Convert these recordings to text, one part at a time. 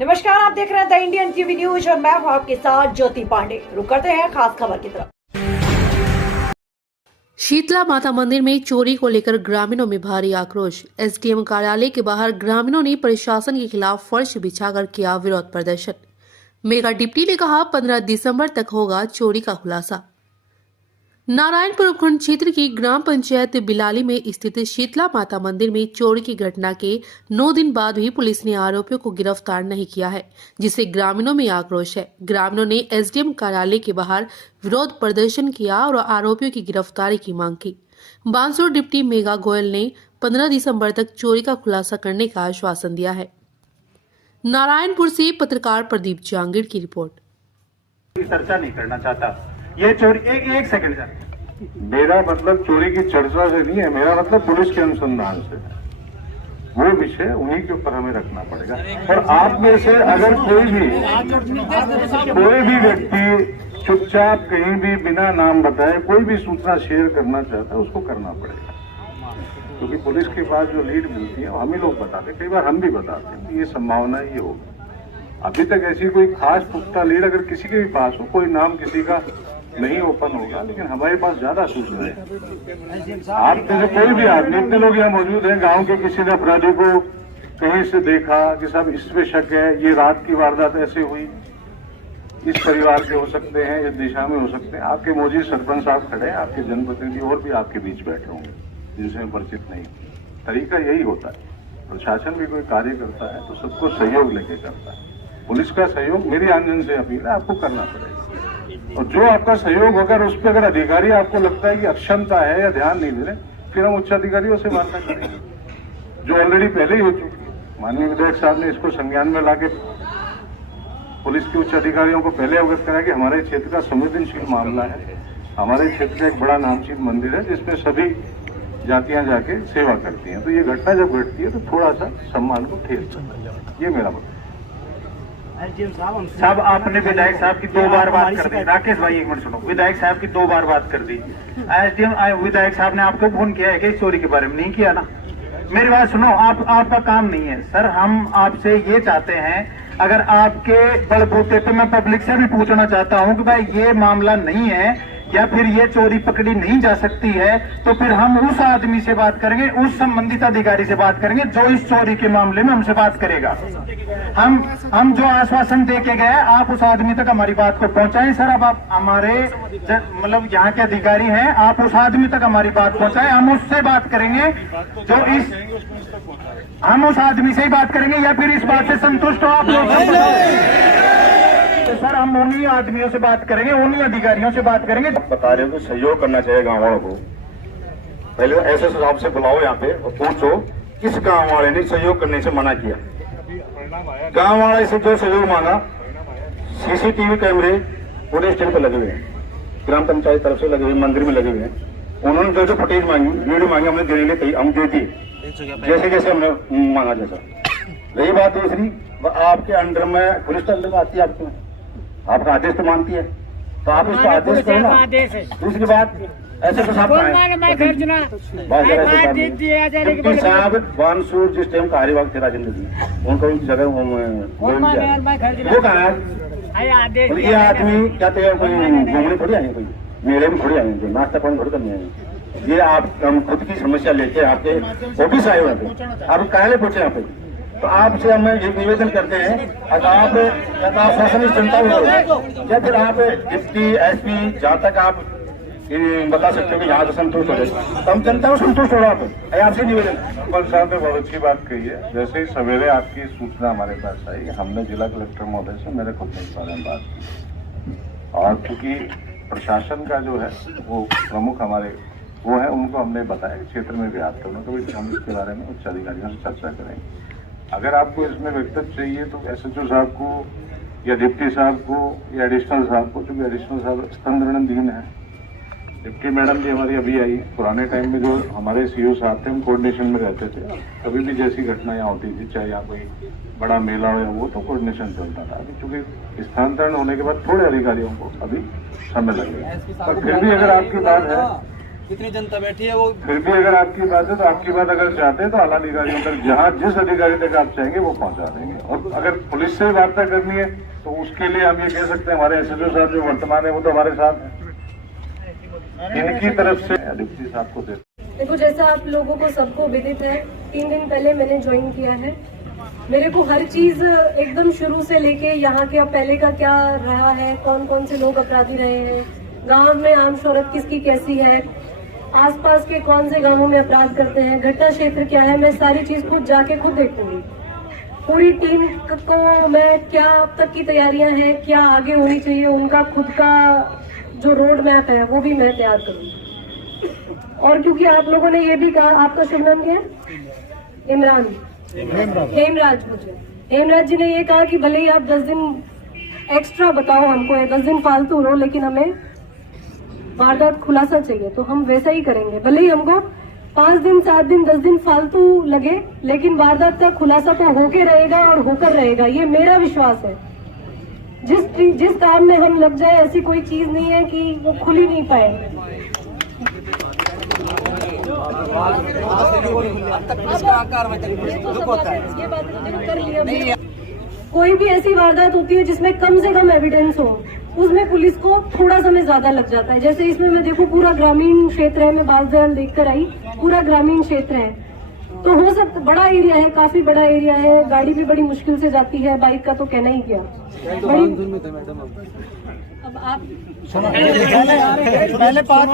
नमस्कार, आप देख रहे हैं द इंडियन टीवी न्यूज और मैं हूं आपके साथ ज्योति पांडे। रुक करते हैं खास खबर की तरफ। शीतला माता मंदिर में चोरी को लेकर ग्रामीणों में भारी आक्रोश। एसडीएम कार्यालय के बाहर ग्रामीणों ने प्रशासन के खिलाफ फर्श बिछाकर किया विरोध प्रदर्शन। मेगा डिप्टी ने कहा 15 दिसंबर तक होगा चोरी का खुलासा। नारायणपुर उपखंड क्षेत्र की ग्राम पंचायत बिलाली में स्थित शीतला माता मंदिर में चोरी की घटना के 9 दिन बाद भी पुलिस ने आरोपियों को गिरफ्तार नहीं किया है, जिससे ग्रामीणों में आक्रोश है। ग्रामीणों ने एसडीएम कार्यालय के बाहर विरोध प्रदर्शन किया और आरोपियों की गिरफ्तारी की मांग की। बांसुर डिप्टी मेगा गोयल ने 15 दिसंबर तक चोरी का खुलासा करने का आश्वासन दिया है। नारायणपुर से पत्रकार प्रदीप जांगीर की रिपोर्ट। चर्चा नहीं करना चाहता। ये चोरी एक सेकंड सर, मेरा मतलब चोरी की चर्चा से नहीं है, मेरा मतलब पुलिस के अनुसंधान से। वो विषय उन्हीं के ऊपर हमें रखना पड़ेगा। और आप में से अगर कोई भी व्यक्ति चुपचाप कहीं भी बिना नाम बताए कोई भी सूचना शेयर करना चाहता है, उसको करना पड़ेगा, क्योंकि पुलिस के पास जो लीड मिलती है हम ही लोग बताते, कई बार हम भी बताते हैं ये संभावना ये होगी। अभी तक ऐसी कोई खास पुख्ता लीड अगर किसी के भी पास हो, कोई नाम किसी का नहीं ओपन होगा, लेकिन हमारे पास ज्यादा सूचना है। आप में से कोई भी आदमी, इतने लोग यहाँ मौजूद हैं, गांव के किसी ने अपराधी को कहीं से देखा कि साहब इसमें शक है, ये रात की वारदात ऐसे हुई, इस परिवार के हो सकते हैं, इस दिशा में हो सकते हैं। आपके मौजूद सरपंच साहब खड़े हैं, आपके जनप्रतिनिधि और भी आपके बीच बैठे होंगे जिनसे मैं परिचित नहीं। तरीका यही होता है, प्रशासन भी कोई कार्य करता है तो सबको सहयोग लेके करता है। पुलिस का सहयोग मेरी आंदोलन से अपील है, आपको करना पड़ेगा। और जो आपका सहयोग अगर उस पर अगर अधिकारी आपको लगता है कि अक्षमता है या ध्यान नहीं दे रहे, फिर हम उच्च अधिकारियों से वार्ता करेंगे, जो ऑलरेडी पहले ही हो चुकी है। माननीय विधायक साहब ने इसको संज्ञान में लाके पुलिस के उच्च अधिकारियों को पहले अवगत करा कि हमारे क्षेत्र का संवेदनशील मामला है। हमारे क्षेत्र का एक बड़ा नामचीन मंदिर है जिसमें सभी जातियां जाके सेवा करती हैं, तो ये घटना जब घटती है तो थोड़ा सा सम्मान को ठेस सकता है। ये मेरा मतलब। साहब आपने विधायक साहब की 2 बार बात कर दी। राकेश भाई एक मिनट सुनो, विधायक साहब की 2 बार बात कर दी। एसडीएम विधायक साहब ने आपको फोन किया है कि इस चोरी के बारे में? नहीं किया ना। मेरी बात सुनो, आपका काम नहीं है सर। हम आपसे ये चाहते हैं, अगर आपके बलबूते पे मैं पब्लिक से भी पूछना चाहता हूँ कि भाई ये मामला नहीं है या फिर ये चोरी पकड़ी नहीं जा सकती है, तो फिर हम उस आदमी से बात करेंगे, उस संबंधित अधिकारी से बात करेंगे जो इस चोरी के मामले में हमसे बात करेगा। हम जो आश्वासन दे के गए, आप उस आदमी तक हमारी बात को पहुंचाएं सर। अब आप हमारे मतलब यहाँ के अधिकारी हैं, आप उस आदमी तक हमारी बात पहुंचाएं, हम उससे बात करेंगे जो हम उस आदमी से ही बात करेंगे। या फिर इस बात से संतुष्ट हो आप लोग? तो सर हम उन्हीं आदमियों से बात करेंगे, उन्हीं अधिकारियों से बात करेंगे। बता रहे हो कि सहयोग करना चाहिए गाँव वालों को। पहले ऐसे साहब से बुलाओ यहाँ पे और पूछो किस गाँव वाले ने सहयोग करने से मना किया। गाँव वाले से जो सहयोग मांगा, सीसीटीवी कैमरे पूरे स्टेट पे लगे हुए हैं, ग्राम पंचायत तरफ से लगे हुए, मंदिर में लगे हुए हैं। उन्होंने जो जो फुटेज मांगी, वीडियो मांगी, हमने देने के लिए हम दे दिए जैसे जैसे हमने मांगा जैसा। रही बात दूसरी, आपके अंडर में पुलिस के अंडर में आती है, आपका आदेश तो मानती है, तो आप इसका आदेश करो ना। दूसरी बात, ऐसे तो साहब साहब बानसूर जिस टाइम कार्यवाहक थे राजेंद्र जी, उनको उनकी जगह वो कहा है ये आदमी कहते हैं कोई घूमने थोड़ी आए, कोई मेले में थोड़ी आए, नाश्ता पानी थोड़ी करने आए। ये आप खुद की समस्या लेके आपके ऑफिस आए हुए थे, आप काहे पूछे यहाँ पे? तो आपसे हम ये निवेदन करते हैं, अगर आप शासन की चिंता में हो या फिर आप डिप्टी एसपी जहाँ तक आप बता सकते हो कि यहाँ से संतुष्ट हो जाए, तो हम जनता को संतुष्ट हो रहा है। आपसे निवेदन। साहब ने बहुत अच्छी बात कही है। जैसे ही सवेरे आपकी सूचना हमारे पास आई, हमने जिला कलेक्टर महोदय से मेरे खुद ने इस बारे में बात की, और क्योंकि प्रशासन का जो है वो प्रमुख हमारे वो है, उनको हमने बताया क्षेत्र में व्याप्त करना, तो हम इसके बारे में उच्च अधिकारियों से चर्चा करेंगे। अगर आपको इसमें व्यक्तित्व चाहिए तो एसएचओ साहब को या डिप्टी साहब को या एडिशनल साहब को, क्योंकि एडिशनल साहब स्तंभदीन है। डिप्टी मैडम जी हमारी अभी आई। पुराने टाइम में जो हमारे सीओ साहब थे हम कोऑर्डिनेशन में रहते थे, कभी भी जैसी घटना यहाँ होती थी, चाहे यहाँ कोई बड़ा मेला हो या वो, तो कोऑर्डिनेशन चलता था। अभी चूंकि स्थानांतरण होने के बाद थोड़े अधिकारियों को अभी समय लगेगा, पर फिर भी अगर आपकी बात है इतनी जनता बैठी है वो। फिर भी अगर आपकी बात है तो आपकी बात अगर चाहते हैं तो आला अधिकारियों तक जहाँ जिस अधिकारी तक आप चाहेंगे वो पहुंचा देंगे। और अगर पुलिस से वार्ता करनी है तो उसके लिए हम ये कह सकते हैं हमारे एसएसओ साहब जो वर्तमान है वो तो हमारे साथ हैं, इनकी तरफ से डिप्टी साहब को देखो, जैसा आप लोगों को सबको विदित है, 3 दिन पहले मैंने ज्वाइन किया है। मेरे को हर चीज एकदम शुरू से लेके यहाँ के अब पहले का क्या रहा है, कौन कौन से लोग अपराधी रहे हैं, गांव में आम शोहरत किसकी कैसी है, आसपास के कौन से गांवों में अपराध करते हैं, घटना क्षेत्र क्या है, मैं सारी चीज खुद जाके खुद देखूंगी। पूरी टीम को मैं क्या अब तक की तैयारियां हैं, क्या आगे होनी चाहिए, उनका खुद का जो रोड मैप है वो भी मैं तैयार करूंगी। और क्योंकि आप लोगों ने ये भी कहा, आपका शुभ नाम क्या है? इमरान हेमराज। मुझे हेमराज जी ने ये कहा कि भले ही आप 10 दिन एक्स्ट्रा बताओ हमको, 10 दिन फालतू रहो, लेकिन हमें वारदात खुलासा चाहिए, तो हम वैसा ही करेंगे। भले ही हमको 5 दिन 7 दिन 10 दिन फालतू लगे, लेकिन वारदात का खुलासा तो होके रहेगा और होकर रहेगा, ये मेरा विश्वास है। जिस काम में हम लग जाए ऐसी कोई चीज नहीं है कि वो खुल ही नहीं पाए। कोई भी ऐसी वारदात होती है जिसमें कम से कम एविडेंस हो, उसमें पुलिस को थोड़ा समय ज्यादा लग जाता है। जैसे इसमें मैं देखूं पूरा ग्रामीण क्षेत्र है, मैं बालदयाल देखकर आई, पूरा ग्रामीण क्षेत्र है, तो हो सकता बड़ा एरिया है, काफी बड़ा एरिया है, गाड़ी भी बड़ी मुश्किल से जाती है, बाइक का तो कहना ही क्या। अब आप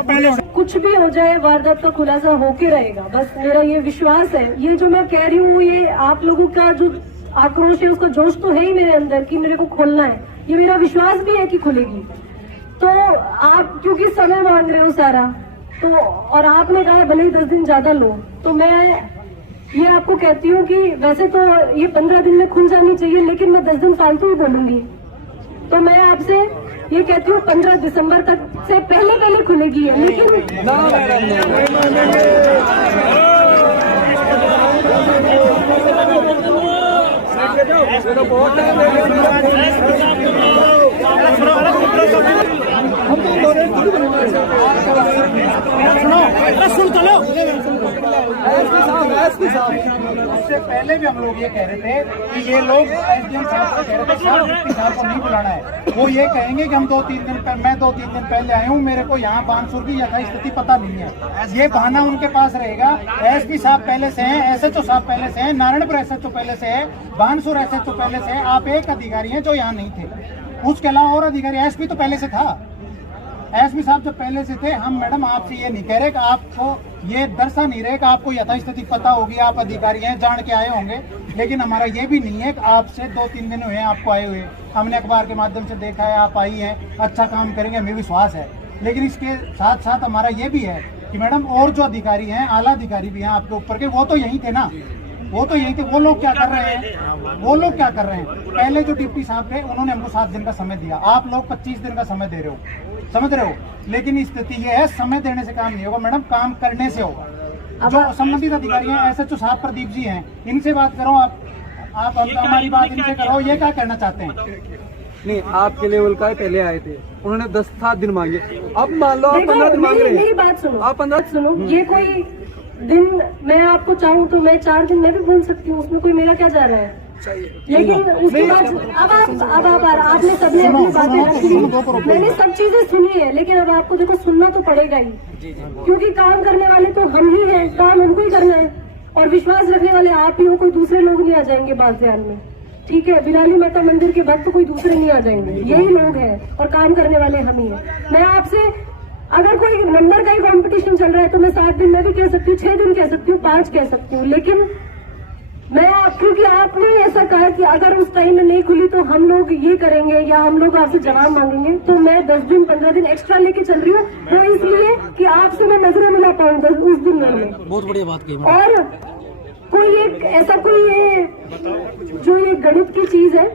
पहले कुछ भी हो जाए वारदात का खुलासा होके रहेगा, बस मेरा ये विश्वास है। ये जो मैं कह रही हूँ, ये आप लोगों का जो आक्रोश है, उसका जोश तो है ही मेरे अंदर कि मेरे को खोलना है, ये मेरा विश्वास भी है कि खुलेगी। तो आप क्योंकि समय मांग रहे हो सारा, तो और आपने कहा भले ही 10 दिन ज्यादा लो, तो मैं ये आपको कहती हूँ कि वैसे तो ये 15 दिन में खुल जानी चाहिए, लेकिन मैं 10 दिन फालतू ही बोलूंगी। तो मैं आपसे ये कहती हूँ 15 दिसंबर तक से पहले खुलेगी है, लेकिन उससे पहले भी हम लोग ये कह रहे थे कि ये लोग एसडीएम साहब को कह रहे थे सर डिप्टी साहब को नहीं बुलाना है। वो ये कहेंगे कि हम 2-3 दिन पहले, मैं 2-3 दिन पहले आया हूँ, मेरे को यहाँ बानसूर की यथास्थिति पता नहीं है, ये बहाना उनके पास रहेगा। एसपी साहब पहले से हैं, एसएचओ साहब पहले से हैं, नारायणपुर एसएचओ पहले से है, बानसूर एसएचओ पहले से है, आप एक अधिकारी हैं जो यहाँ नहीं थे। उसके अलावा और अधिकारी, एसपी तो पहले से था, एसपी साहब जब पहले से थे। हम मैडम आपसे ये नहीं कह रहे कि आपको ये दर्शा नहीं रहे कि आपको यथास्थिति पता होगी, आप अधिकारी हैं, जान के आए होंगे, लेकिन हमारा ये भी नहीं है कि आपसे 2-3 दिन हुए हैं आपको आए हुए, हमने अखबार के माध्यम से देखा है, आप आई हैं, अच्छा काम करेंगे, हमें विश्वास है। लेकिन इसके साथ साथ हमारा ये भी है कि मैडम और जो अधिकारी हैं, आला अधिकारी भी हैं आपके ऊपर के, वो तो यही थे ना, वो तो यही थे। वो लोग क्या कर रहे हैं, वो लोग क्या कर रहे हैं? पहले जो डिप्टी साहब थे उन्होंने हमको 7 दिन का समय दिया, आप लोग 25 दिन का समय दे रहे हो, समझ रहे हो। लेकिन स्थिति ये है, समय देने से काम नहीं होगा मैडम, काम करने से होगा। जो संबंधित अधिकारी हैं, एसएचओ साहब प्रदीप जी हैं, इनसे बात करो, आप हमारी बात इनसे करो, ये क्या कहना चाहते हैं? नहीं, आपके लेवल का पहले आए थे, उन्होंने 10-7 दिन मांगे, अब मान लो आप 15 दिन मांग रहे हैं। मेरी बात सुनो, आप 15 सुनो, ये कोई दिन मैं आपको चाहूँ तो मैं 4 दिन मैं भी बोल सकती हूँ, उसमें कोई मेरा क्या जा रहा है। लेकिन उसके बाद अब आपने सबने अपनी बातें रखी, मैंने सब चीजें सुनी है, लेकिन अब आपको देखो सुनना तो पड़ेगा ही, क्योंकि काम करने वाले तो हम ही हैं, काम हमको ही करना है, और विश्वास रखने वाले आप ही हो, कोई दूसरे लोग नहीं आ जाएंगे बाज़-ए-आम में, ठीक है। बिलाली माता मंदिर के भक्त कोई दूसरे नहीं आ जाएंगे, यही लोग हैं और काम करने वाले हम ही हैं। मैं आपसे अगर कोई नंबर का ही कॉम्पिटिशन चल रहा है तो मैं 7 दिन में भी कह सकती हूँ, 6 दिन कह सकती हूँ, 5 कह सकती हूँ, लेकिन मैं क्योंकि आपने ऐसा कहा कि अगर उस टाइम में नहीं खुली तो हम लोग ये करेंगे या हम लोग आपसे जवाब मांगेंगे, तो मैं 10 दिन 15 दिन एक्स्ट्रा लेके चल रही हूँ, वो इसलिए कि आपसे मैं नजरें मिला पाऊँ उस दिन में। बहुत बढ़िया बात कही। और कोई एक ऐसा कोई ये जो ये गणित की चीज है,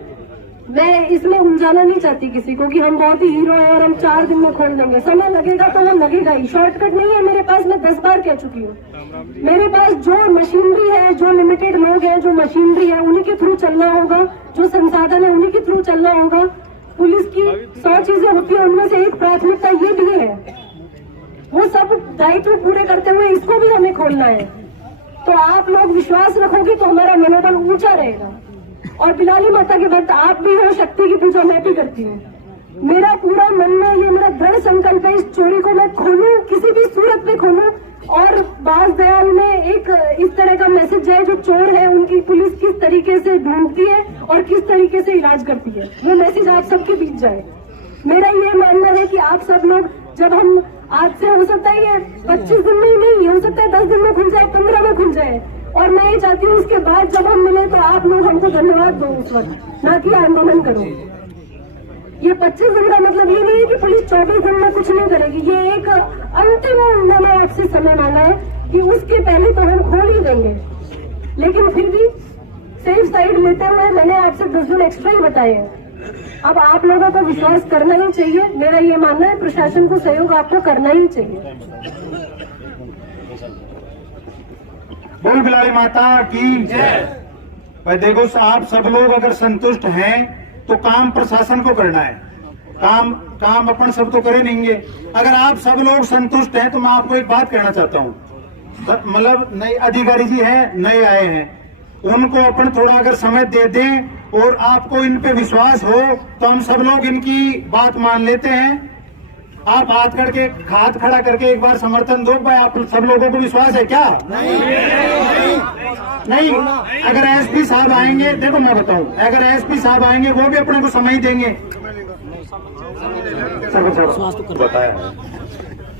मैं इसमें उलझाना नहीं चाहती किसी को कि हम बहुत ही हीरो हैं और हम 4 दिन में खोल देंगे। समय लगेगा तो वो लगेगा ही, शॉर्टकट नहीं है मेरे पास, मैं 10 बार कह चुकी हूँ। मेरे पास जो मशीनरी है, जो लिमिटेड लोग हैं, जो मशीनरी है, उन्हीं के थ्रू चलना होगा, जो संसाधन है उन्हीं के थ्रू चलना होगा। पुलिस की 100 चीजें होती है, उनमें से एक प्राथमिकता ये भी है वो सब दायित्व पूरे करते हुए इसको भी हमें खोलना है। तो आप लोग विश्वास रखोगे तो हमारा मनोबल ऊंचा रहेगा। और बिलाली माता के भक्त आप भी हो, शक्ति की पूजा मैं भी करती हूँ। मेरा पूरा मन में ये मेरा दृढ़ संकल्प है, इस चोरी को मैं खोलूं, किसी भी सूरत में खोलूं। और बाज दयाल में एक इस तरह का मैसेज है, जो चोर है उनकी पुलिस किस तरीके से ढूंढती है और किस तरीके से इलाज करती है, वो मैसेज आप सबके बीच जाए। मेरा ये मानना है कि आप सब लोग, जब हम आज से हो सकता है ये 25 दिन में ही नहीं, हो सकता है 10 दिन में खुल जाए, 15 में खुल जाए। और मैं ये चाहती हूँ उसके बाद जब हम मिले तो आप लोग हमको धन्यवाद दो उस वक्त, ना कि आंदोलन करो। ये 25 दिन का मतलब ये नहीं है कि पुलिस 24 दिन में कुछ नहीं करेगी। ये एक अंतिम मैंने आपसे समय मांगा है कि उसके पहले तो हम खोल ही देंगे, लेकिन फिर भी सेफ साइड लेते हुए मैंने आपसे 10 दिन एक्स्ट्रा ही बताए हैं। अब आप लोगों को विश्वास करना ही चाहिए, मेरा ये मानना है। प्रशासन को सहयोग आपको करना ही चाहिए। बोल बिलाली माता की जय। भाई देखो, आप सब लोग अगर संतुष्ट हैं तो काम प्रशासन को करना है, काम अपन सब तो करे नहींगे। अगर आप सब लोग संतुष्ट हैं तो मैं आपको एक बात कहना चाहता हूँ, मतलब नए अधिकारी जी हैं, नए आए हैं, उनको अपन थोड़ा अगर समय दे दें और आपको इन पे विश्वास हो तो हम सब लोग इनकी बात मान लेते हैं। आप हाथ खड़ा करके एक बार समर्थन दो। भाई आप सब लोगों को विश्वास है क्या? नहीं। अगर एसपी साहब आएंगे, देखो मैं बताऊं, अगर एसपी साहब आएंगे वो भी अपने को समय देंगे। बताया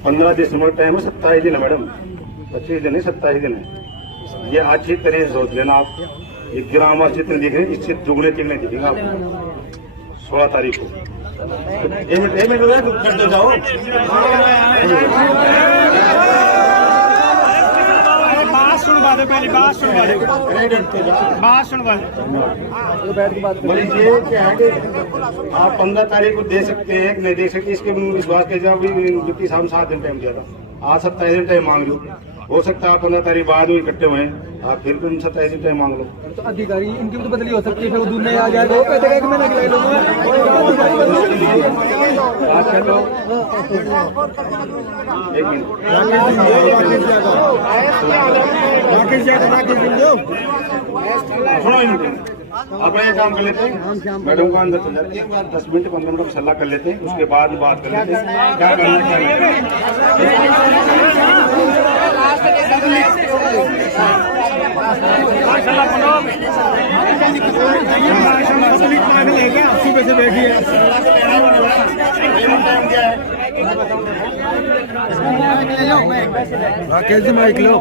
15 दिसंबर टाइम है, 27 दिन है मैडम, 25 दिन है, 27 दिन है। ये अच्छी तरह से सोच लेना आप। ये ग्राम चित्र दिख रहे हैं, इससे दुगने तिगने दिखेंगे आपको 16 तारीख को। कर दो जाओ। पहली बात सुनवा दो। ये क्या है कि आप 15 तारीख को दे सकते हैं कि नहीं दे सकते, इसके विश्वास के जब भी शाम 7 दिन टाइम दिया था, आज 27 दिन टाइम मांग लो। हो सकता है 15 तारीख बाद में इकट्ठे हुए, आप फिर 27 दिन टाइम मांग लो। तो अधिकारी इनकी भी तो बदली हो सकती है, वो दूर नहीं आ जाएगा, वो कहते हैं कि मैं नहीं लूंगा। एक मिनट, अपना ये काम कर लेते हैं, मैडम को अंदर चल जाते हैं, एक बार 10 मिनट 15 मिनट सलाह कर लेते हैं, उसके बाद बात कर लेते हैं क्या करना सुबह से बैठी है। कैसे माइक लो।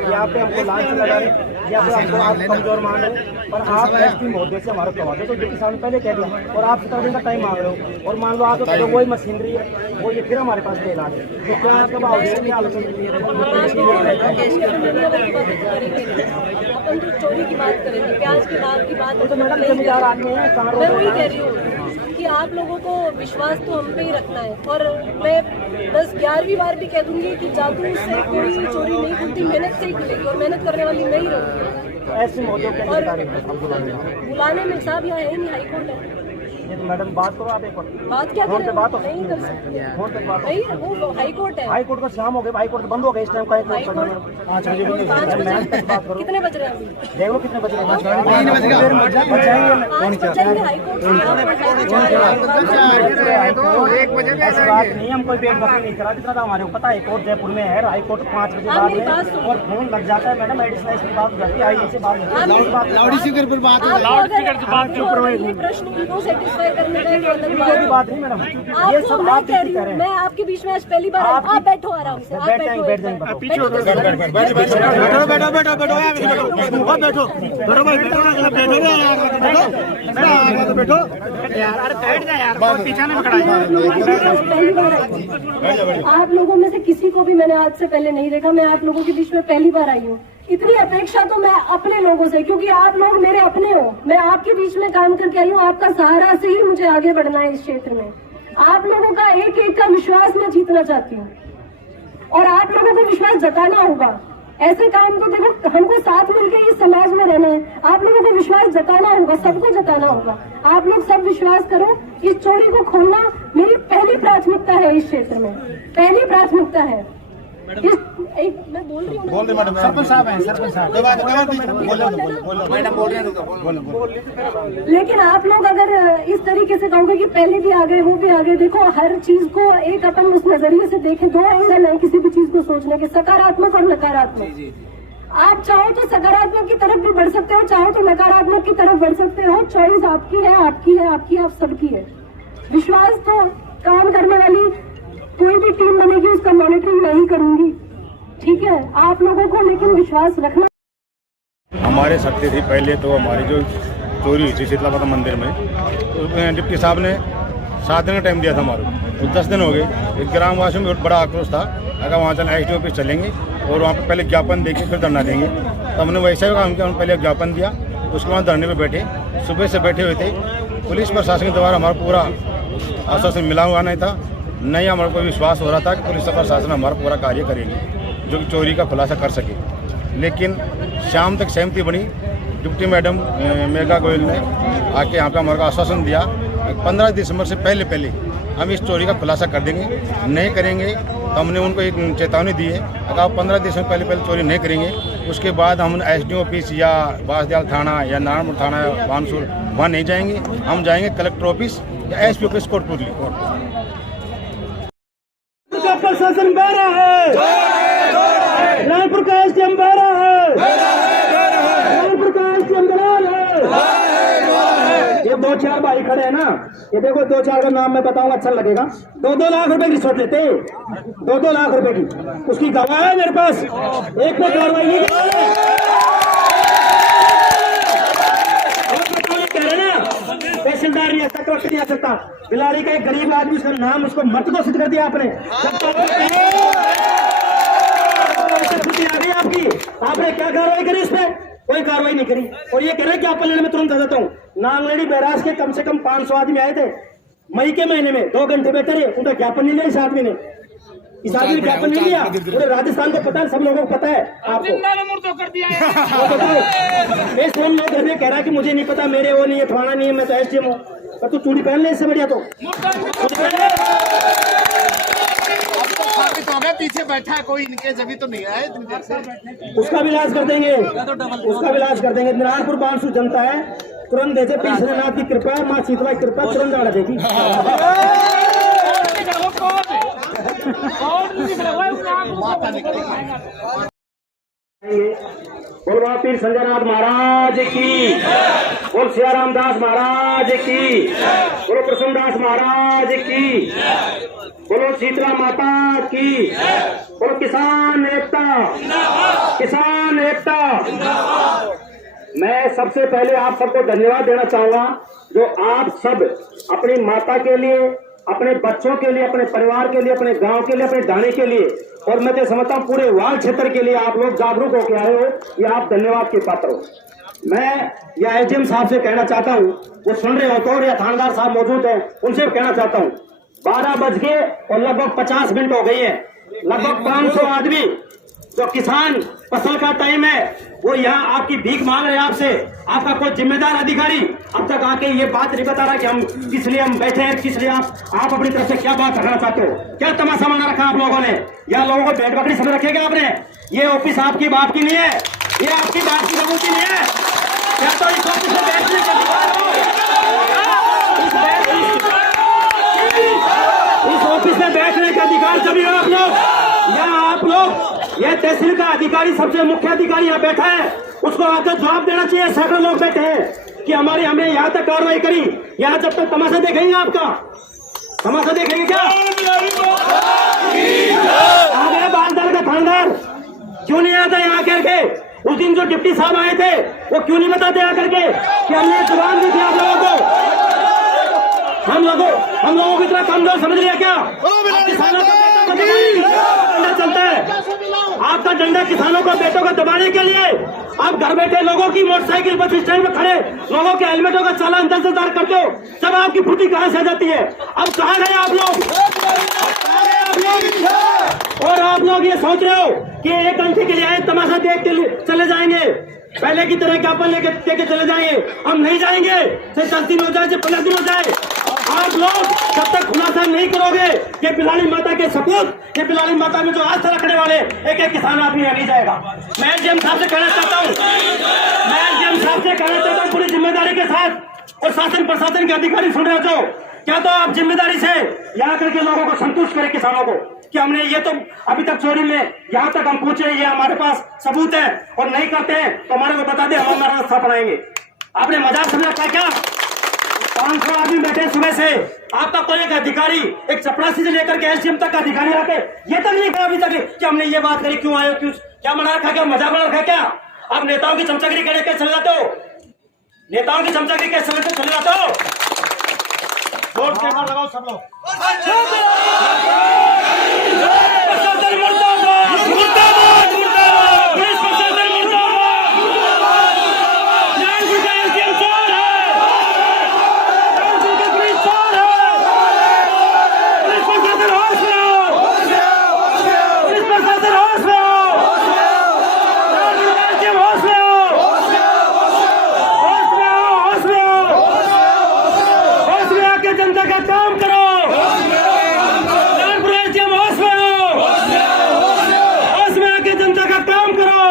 यहाँ पे हमको लांच लगा रहे, या फिर हमको आप कमजोर मान रहे, पर आप एसपी महोदय से हमारा करवाते तो जो किसान पहले कह दिया, और आप 17 दिन का टाइम मांग रहे हो, और मान लो आप तो वही मशीनरी है, वो ये फिर हमारे पास तेल आ गए, तो क्या कब आओगे? अपन जो चोरी की बात करेंगे, प्याज के दाम की बात, तो मैडम जमींदार आदमी है, मैं वही कह रही हूँ कि आप लोगों को विश्वास तो हम पे ही रखना है। और मैं 10-11वीं बार भी कह दूंगी कि जादू से कोई चोरी नहीं खुलती, मेहनत से ही खुलेगी, और मेहनत करने वाली मैं ही रहूँगी। ऐसे मौजूद बुलाने में साहब यहाँ है नहीं, हाईकोर्ट है। मैडम बात करो आप, एक बात क्या फोन पे बात हो नहीं कर सकते, फोन पे बात नहीं, वो हाईकोर्ट है। हाईकोर्ट का शाम हो गया, हाईकोर्ट बंद हो गया इस टाइम का। 5 बजे बात करो, कितने बज रहे हैं अभी? देख लो कितने बज रहे हैं। ऐसी बात नहीं, हम कोई बेवकूफ़ी नहीं करा, जितना हमारे को पता है। कोर्ट जयपुर में है, हाई कोर्ट 5 बजे बाद में, और फोन लग जाता है मैडम, एडिशनल की बात हो जाती है, आई से बात लाउड स्पीकर पर बात सेटिस्फाई करने का कोई बात नहीं मैडम, ये सब मैं कह रही हूँ। मैं आपके बीच में आज पहली बार, आप बैठो आराम से, आप बैठो, बैठ जाएंगे। आप लोगों में से किसी को भी मैंने आज से पहले नहीं देखा, मैं आप लोगों के बीच में पहली बार आई हूँ। इतनी अपेक्षा तो मैं अपने लोगों से, क्योंकि आप लोग मेरे अपने हो, मैं आपके बीच में काम करके आई हूँ, आपका सहारा से ही मुझे आगे बढ़ना है इस क्षेत्र में। आप लोगों का एक एक का विश्वास मैं जीतना चाहती हूँ, और आप लोगों को विश्वास जताना होगा। ऐसे काम तो देखो हमको साथ मिलकर इस समाज में रहना है। आप लोगों को विश्वास जताना होगा, सबको जताना होगा। आप लोग सब विश्वास करो, इस चोरी को खोलना मेरी पहली प्राथमिकता है। इस क्षेत्र में पहली प्राथमिकता है। मैं बोल रही हूँ, मैडम सरपंच साहब हैं, सरपंच साहब लेकिन आप लोग अगर इस तरीके से कहोगे कि पहले भी आ गए वो भी आ गए, देखो हर चीज को एक अपन उस नजरिए से देखें। दो एंगल है किसी भी चीज को सोचने के, सकारात्मक और नकारात्मक। आप चाहो तो सकारात्मक की तरफ भी बढ़ सकते हो, चाहो तो नकारात्मक की तरफ बढ़ सकते हो। चॉइस आपकी है, आपकी है, आपकी, आप सबकी है। विश्वास तो काम करने वाली कोई भी टीम बनेगी उसका मॉनिटरिंग मैं ही करूंगी, ठीक है। आप लोगों को लेकिन विश्वास रखना। हमारे शक्ति थी पहले तो हमारी जो चोरी हुई थी शीतला माता मंदिर में, तो डिप्टी साहब ने 7 दिन का टाइम दिया था हमारे, तो 10 दिन हो गए। ग्रामवासियों में बहुत बड़ा आक्रोश था, अगर वहाँ चल SDO ऑफिस चलेंगे और वहाँ पर पहले ज्ञापन देंगे फिर धरना देंगे। तो हमने वैसा ही काम किया, हम पहले ज्ञापन दिया, उसके बाद धरने पर बैठे। सुबह से बैठे हुए थे, पुलिस प्रशासन के द्वारा हमारा पूरा आश्वासन मिला हुआ नहीं था, नहीं हमारे को विश्वास हो रहा था कि पुलिस प्रशासन हमारा पूरा कार्य करेगी जो कि चोरी का खुलासा कर सके। लेकिन शाम तक सहमति बनी। डिप्टी मैडम मेघा गोयल ने आके यहाँ पे हमारे को आश्वासन दिया 15 दिसंबर से पहले हम इस चोरी का खुलासा कर देंगे। नहीं करेंगे तो हमने उनको एक चेतावनी दी है, अगर आप 15 दिसंबर पहले चोरी नहीं करेंगे उसके बाद हम SDO ऑफिस या बांसदयाल थाना या नारायणपुर थाना या बानसूर वहाँ नहीं जाएंगे, हम जाएंगे कलेक्टर ऑफिस या SP ऑफिस कोटपुतली। प्रशासन बहरा है, रायपुर का SDM बहरा है, रायपुर का SDM दलाल है। ये 2-4 भाई खड़े हैं ना, ये देखो 2-4 का नाम मैं बताऊंगा, अच्छा लगेगा। 2-2 लाख रुपए की रिश्वत लेते, 2-2 लाख रुपए की। उसकी गवाह है मेरे पास, एक पे कार्रवाई नहीं कह रहे ना, तहसीलदार नहीं आ सकता, कलेक्टर नहीं आ सकता। बिलारी का एक गरीब आदमी, उसका नाम, उसको मत को सिद्ध कर दिया आपने। छुट्टी आ गई आपकी, आपने क्या कार्रवाई करी? इस पे कोई कार्रवाई नहीं करी। और ये कह रहे हैं कि आप लेने में तुरंत आ जाता हूँ। नांगलेड़ी बैराज के कम से कम 500 आदमी आए थे मई के महीने में, 2 घंटे बेहतर है, उनका ज्ञापन नहीं लिया इस आदमी ने। इस आदमी ने ज्ञापन नहीं लिया, पूरे राजस्थान को पता है, सब लोगों को पता है। आपको फोन लोग घर में कह रहा है कि मुझे नहीं पता, मेरे वो नहीं है, फलाना नहीं है, मैं तो SDM हूँ। पर तू चूड़ी पहन ले, इससे बढ़िया तो पीछे बैठा है कोई, इनके जब तो नहीं आए इतनी देर से। उसका भी इलाज कर देंगे, उसका भी इलाज कर देंगे। नारायणपुर बानसूर जनता है, तुरंत दे, नाथ की कृपा है, माँ शीतला की कृपा, तुरंत आड़ा देगी। बोल बाबा पीर संजय नाथ महाराज की, बोल सियाराम दास महाराज की, बोलो प्रसन्नदास महाराज की, बोलो शीतला माता की, बोलो किसान एकता, किसान एकता। मैं सबसे पहले आप सबको धन्यवाद देना चाहूंगा जो आप सब अपनी माता के लिए, अपने बच्चों के लिए, अपने परिवार के लिए, अपने गांव के लिए, अपने दाने के लिए, और मैं तो समझता हूँ पूरे वार्ड क्षेत्र के लिए आप लोग जागरूक होकर आए हो, ये आप धन्यवाद के पात्र हो। मैं या SDM साहब से कहना चाहता हूँ, वो सुन रहे हो तो, या थानेदार साहब मौजूद हैं, उनसे कहना चाहता हूँ 12 बज के और लगभग 50 मिनट हो गई है, लगभग 500 आदमी जो किसान फसल का टाइम है वो यहाँ आपकी भीख मांग रहे हैं आपसे। आपका कोई जिम्मेदार अधिकारी अब तक आके ये बात नहीं बता रहा कि हम किस लिए हम बैठे हैं, किस लिए आप अपनी तरफ से क्या बात रखना चाहते हो, क्या तमाशा बना रखा आप लोगों ने, या लोगों को भेड़ बकरी समझ रखेगा आपने। ये ऑफिस आपकी बाप की नहीं है, ये आपकी बाप की लोगों की नहीं है। क्या तो इस ऑफिस में बैठने का अधिकार हो, इस ऑफिस में बैठने का अधिकार सभी हो आप लोग, या आप लोग ये तहसील का अधिकारी, सबसे मुख्य अधिकारी यहाँ बैठा है, उसको आकर जवाब देना चाहिए। सैकड़ों लोग बैठे हैं कि हमने यहाँ तक कार्रवाई करी, यहाँ जब तक तमाशा देखेंगे, आपका तमाशा देखेंगे क्या? आ गया बांसदयाल का थानेदार, क्यों नहीं आता यहाँ करके? उस दिन जो डिप्टी साहब आए थे वो क्यों नहीं बताते आकर के कि हमने जवाब दी थी आप लोगों को? हम लोगों को इतना कमजोर समझ लिया क्या? किसानों का डंडा चलता है, आपका डंडा किसानों को बेटों को दबाने के लिए आप घर बैठे लोगों की मोटरसाइकिल बस स्टैंड में खड़े लोगों के हेलमेटों का चालान 10,000 करते हो। सब आपकी फुटी कहां से आ जाती है? अब कहां गए आप लोग? और आप लोग ये सोच रहे हो कि 1 घंटे के लिए आए तमाशा देख के चले जाएंगे, पहले की तरह ज्ञापन लेके चले जाएंगे। हम नहीं जाएंगे, चाहे 10 दिन हो जाए, चाहे 15 दिन हो जाए। आप लोग जब तक खुलासा नहीं करोगे ये बिलाली माता के सपूत, ये बिलाली माता में जो आस्था रखने वाले एक किसान आदमी नहीं जाएगा। मैं एसडीएम साहब से कहना चाहता हूँ, पूरी जिम्मेदारी के साथ, और शासन प्रशासन के अधिकारी सुन रहे हो, क्या तो आप जिम्मेदारी से यहाँ करके लोगों को संतुष्ट करें, किसानों को, कि हमने ये तो अभी तक चोरी में यहाँ तक हम पूछे, ये हमारे पास सबूत है, और नहीं करते हैं तो हमारे को बता दे, हम हमारा रास्ता अपनाएंगे। आपने मजाक समझ रखा क्या? 500 आदमी बैठे सुबह से, आपका कोई एक अधिकारी, एक चपरासी से लेकर के एसडीएम तक का अधिकारी आके ये तक नहीं कहा अभी तक कि हमने ये बात करी, क्यों आए, क्यों, क्या मना रखा, क्या मजाक बना रखा क्या? आप नेताओं की चमचागिरी करके कैसे चले जाते हो? नेताओं की चमचागिरी कैसे चले जाते हो? वोट के बाद लगाओ सब लोग। जनता का काम करो, जनता का काम करो।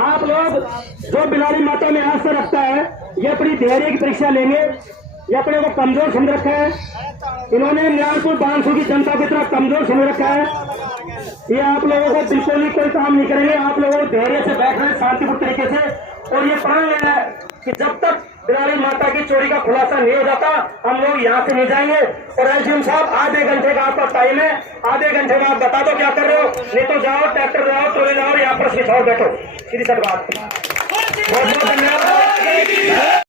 आप लोग जो बिलारी माता में आस्था रखता है, ये अपनी धैर्य की परीक्षा लेंगे। ये अपने को कमजोर समझ रखा है, इन्होंने न्यायपुर बांसु की जनता को इतना कमजोर समझ रखा है, ये आप लोगों को बिल्कुल ही कोई काम नहीं करेंगे। आप लोगों को धैर्य से बैठ रहे शांतिपूर्ण तरीके से, और ये प्रण है कि जब तक बिलारी माता की चोरी का खुलासा नहीं हो जाता हम लोग यहाँ से नहीं जाएंगे। और एसडीएम साहब, आधे घंटे का आपका टाइम है, आधे घंटे में आप बता दो क्या कर रहे हो, नहीं तो जाओ ट्रैक्टर जाओ, चोरी जाओ, यहाँ पर स्विच और बैठो, सीधी सी बात। बहुत बहुत धन्यवाद।